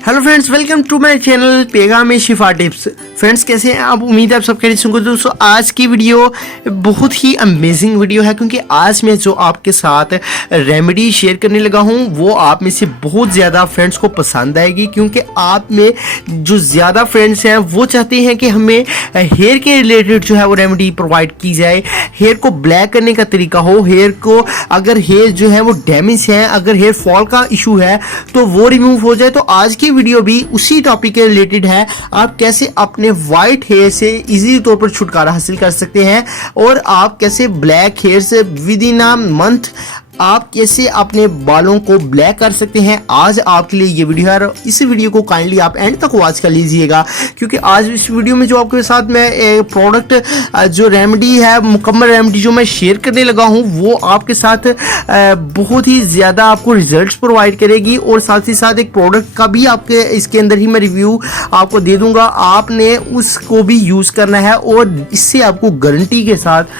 Hello friends, welcome to my channel Paigam Shifa tips. Friends, कैसे हैं आप? उम्मीद है आप सब खैरियत से होंगे। दोस्तों, आज की वीडियो बहुत ही अमेजिंग वीडियो है, क्योंकि आज मैं जो आपके साथ रेमेडी शेयर करने लगा हूं वो आप में से बहुत ज़्यादा फ्रेंड्स को पसंद आएगी, क्योंकि आप में जो ज़्यादा फ्रेंड्स हैं वो चाहते हैं कि हमें हेयर के रिलेटेड जो है वो रेमेडी प्रोवाइड की जाए। हेयर को ब्लैक करने का तरीका हो, हेयर को अगर हेयर जो है वो डैमेज है, अगर हेयर फॉल का इशू है तो वो रिमूव हो जाए। तो आज की वीडियो भी उसी टॉपिक के रिलेटेड है। आप कैसे अपने वाइट हेयर से इजी तौर पर छुटकारा हासिल कर सकते हैं, और आप कैसे ब्लैक हेयर से विद इन अ मंथ आप कैसे अपने बालों को ब्लैक कर सकते हैं। आज आपके लिए ये वीडियो है। इस वीडियो को काइंडली आप एंड तक वॉच कर लीजिएगा, क्योंकि आज इस वीडियो में जो आपके साथ मैं प्रोडक्ट जो रेमेडी है, मुकम्मल रेमेडी जो मैं शेयर करने लगा हूं वो आपके साथ बहुत ही ज़्यादा आपको रिजल्ट्स प्रोवाइड करेगी, और साथ ही साथ एक प्रोडक्ट का भी आपके इसके अंदर ही मैं रिव्यू आपको दे दूंगा। आपने उसको भी यूज़ करना है, और इससे आपको गारंटी के साथ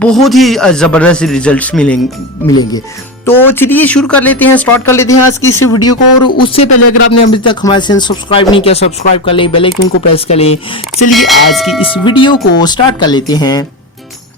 बहुत ही ज़बरदस्त रिजल्ट्स मिलेंगे। तो चलिए शुरू कर लेते हैं, स्टार्ट कर लेते हैं आज की इस वीडियो को। और उससे पहले अगर आपने अभी तक हमारे चैनल सब्सक्राइब नहीं किया, सब्सक्राइब कर लें, बेल आइकन को प्रेस कर लें। चलिए आज की इस वीडियो को स्टार्ट कर लेते हैं।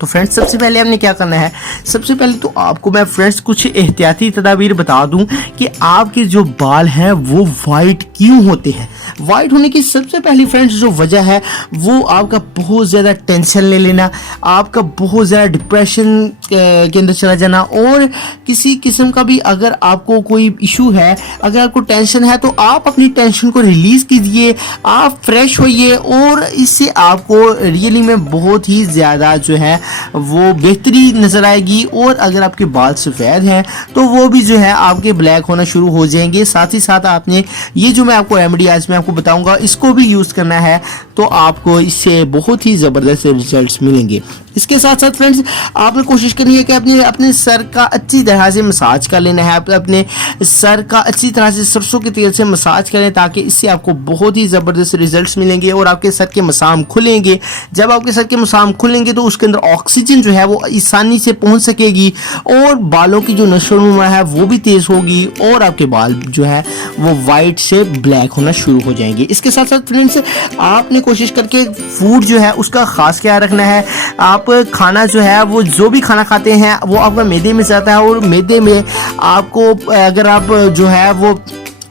तो फ्रेंड्स, सबसे पहले हमने क्या करना है, सबसे पहले तो आपको मैं फ्रेंड्स कुछ एहतियाती तदाबीर बता दूं कि आपके जो बाल हैं वो वाइट क्यों होते हैं। वाइट होने की सबसे पहली फ्रेंड्स जो वजह है वो आपका बहुत ज़्यादा टेंशन ले लेना, आपका बहुत ज़्यादा डिप्रेशन के अंदर चला जाना, और किसी किस्म का भी अगर आपको कोई इशू है, अगर आपको टेंशन है तो आप अपनी टेंशन को रिलीज़ कीजिए, आप फ्रेश होइए, और इससे आपको रियली में बहुत ही ज़्यादा जो है वो बेहतरी नज़र आएगी। और अगर आपके बाल सफ़ेद हैं तो वो भी जो है आपके ब्लैक होना शुरू हो जाएंगे। साथ ही साथ आपने ये जो मैं आपको रेमेडी आज मैं आपको बताऊंगा इसको भी यूज़ करना है, तो आपको इससे बहुत ही ज़बरदस्त रिजल्ट्स मिलेंगे। इसके साथ साथ फ्रेंड्स, आपने कोशिश करनी है कि अपने सर का अच्छी तरह से मसाज कर लेना है। आप अपने सर का अच्छी तरह से सरसों के तेल से मसाज करें, ताकि इससे आपको बहुत ही ज़बरदस्त रिजल्ट्स मिलेंगे और आपके सर के मसाम खुलेंगे। जब आपके सर के मसाम खुलेंगे तो उसके अंदर ऑक्सीजन जो है वो आसानी से पहुंच सकेगी, और बालों की जो नशोनुमा है वो भी तेज़ होगी, और आपके बाल जो है वो वाइट से ब्लैक होना शुरू हो जाएंगे। इसके साथ साथ फ्रेंड्स, आपने कोशिश करके फूड जो है उसका ख़ास ख्याल रखना है। आप खाना जो है वो जो भी खाना खाते हैं वो आपका मैदे में जाता है, और मैदे में आपको अगर आप जो है वो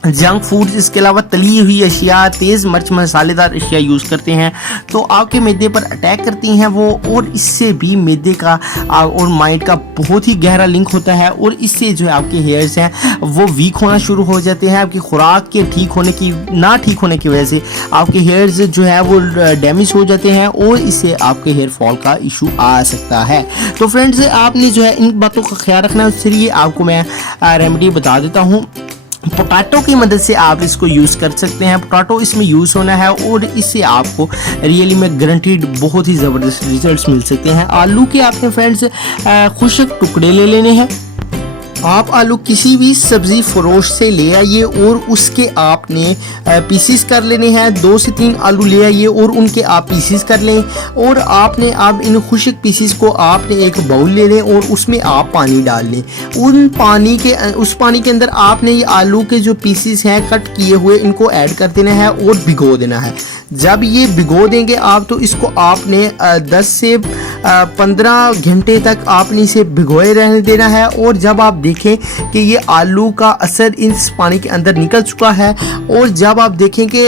जंक फूड, इसके अलावा तली हुई अशिया, तेज़ मिर्च मसालेदार अशिया यूज़ करते हैं तो आपके मैदे पर अटैक करती हैं वो, और इससे भी मैदे का और माइंड का बहुत ही गहरा लिंक होता है, और इससे जो है आपके हेयर्स हैं वो वीक होना शुरू हो जाते हैं। आपकी खुराक के ठीक होने की वजह से आपके हेयर्स जो है वो डैमेज हो जाते हैं, और इससे आपके हेयर फॉल का इशू आ सकता है। तो फ्रेंड्स, आपने जो है इन बातों का ख्याल रखना है। इसलिए आपको मैं रेमेडी बता देता हूँ। पोटैटो की मदद से आप इसको यूज़ कर सकते हैं। पोटैटो इसमें यूज़ होना है, और इससे आपको रियली में गारंटीड बहुत ही ज़बरदस्त रिजल्ट्स मिल सकते हैं। आलू के आपने फ्रेंड्स खुश्क टुकड़े ले लेने हैं। आप आलू किसी भी सब्ज़ी फरोश से ले आइए, और उसके आपने पीसीस कर लेने हैं। 2 से 3 आलू ले आइए और उनके आप पीसीस कर लें, और आपने अब इन खुश्क पीसीस को आपने एक बाउल ले लें और उसमें आप पानी डाल लें। उस पानी के अंदर आपने ये आलू के जो पीसीस हैं कट किए हुए इनको ऐड कर देना है और भिगो देना है। जब ये भिगो देंगे आप, तो इसको आपने 10 से 15 घंटे तक आपने इसे भिगोए रहने देना है। और जब आप देखें कि ये आलू का असर इस पानी के अंदर निकल चुका है, और जब आप देखें कि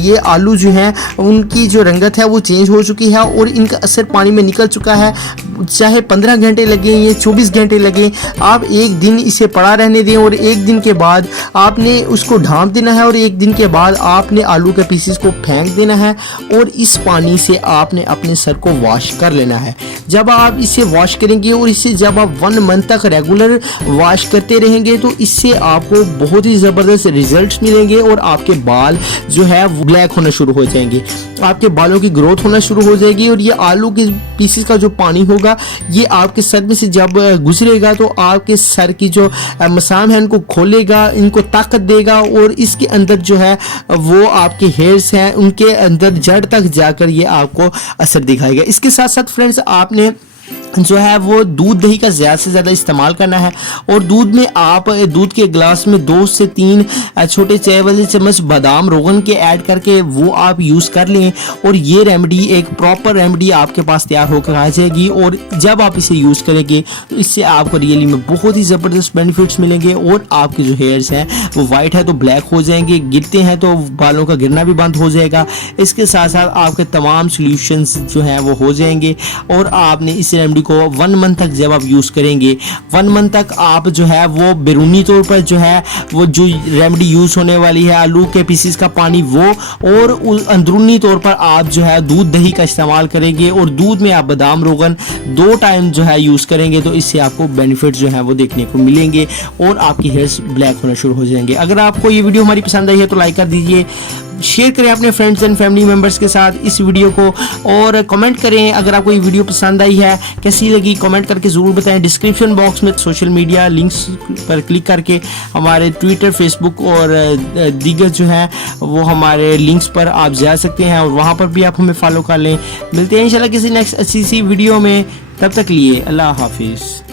ये आलू जो हैं उनकी जो रंगत है वो चेंज हो चुकी है और इनका असर पानी में निकल चुका है, चाहे 15 घंटे लगे या 24 घंटे लगे, आप एक दिन इसे पड़ा रहने दें, और एक दिन के बाद आपने उसको ढाँप देना है, और एक दिन के बाद आपने आलू के पीसेस को फेंक देना है, और इस पानी से आपने अपने सर को वॉश कर लेना है। जब आप इसे वॉश करेंगे, और इससे जब आप 1 मंथ तक रेगुलर वॉश करते रहेंगे, तो इससे आपको बहुत ही ज़बरदस्त रिजल्ट्स मिलेंगे, और आपके बाल जो है वो ब्लैक होना शुरू हो जाएंगे, आपके बालों की ग्रोथ होना शुरू हो जाएगी। और ये आलू के पीसेस का जो पानी होगा ये आपके सर में से जब गुजरेगा तो आपके सर की जो मसाम है उनको खोलेगा, इनको ताकत देगा, और इसके अंदर जो है वो आपके हेयर्स हैं उनके अंदर जड़ तक जाकर ये आपको असर दिखाएगा। इसके साथ साथ फ्रेंड्स, आपने जो है वो दूध दही का ज़्यादा से ज़्यादा इस्तेमाल करना है। और दूध में आप दूध के गिलास में 2 से 3 छोटे चाय वाले चम्मच बादाम रोगन के ऐड करके वो आप यूज़ कर लें, और ये रेमेडी एक प्रॉपर रेमेडी आपके पास तैयार होकर आ जाएगी। और जब आप इसे यूज़ करेंगे तो इससे आपको रियली में बहुत ही ज़बरदस्त बेनिफिट्स मिलेंगे, और आपके जो हेयर्स हैं वो वाइट है तो ब्लैक हो जाएंगे, गिरते हैं तो बालों का गिरना भी बंद हो जाएगा। इसके साथ साथ आपके तमाम सॉल्यूशंस जो हैं वो हो जाएंगे। और आपने इस रेमेडी को 1 मंथ तक जब आप यूज़ करेंगे, 1 मंथ तक आप जो है वो बैरूनी तौर पर जो है वो जो रेमेडी यूज़ होने वाली है आलू के पीसीस का पानी वो, और अंदरूनी तौर पर आप जो है दूध दही का इस्तेमाल करेंगे, और दूध में आप बादाम रोगन 2 टाइम जो है यूज़ करेंगे तो इससे आपको बेनिफिट जो है वो देखने को मिलेंगे, और आपकी हेयर्स ब्लैक होना शुरू हो जाएंगे। अगर आपको ये वीडियो हमारी पसंद आई है तो लाइक कर दीजिए, शेयर करें अपने फ्रेंड्स एंड फैमिली मेम्बर्स के साथ इस वीडियो को, और कमेंट करें अगर आपको ये वीडियो पसंद आई है, कैसी लगी कमेंट करके ज़रूर बताएं। डिस्क्रिप्शन बॉक्स में सोशल मीडिया लिंक्स पर क्लिक करके हमारे ट्विटर, फेसबुक और दीगर जो है वो हमारे लिंक्स पर आप जा सकते हैं, और वहाँ पर भी आप हमें फॉलो कर लें। मिलते हैं इंशाल्लाह किसी नेक्स्ट अच्छी सी वीडियो में, तब तक लिए अल्लाह हाफिज़।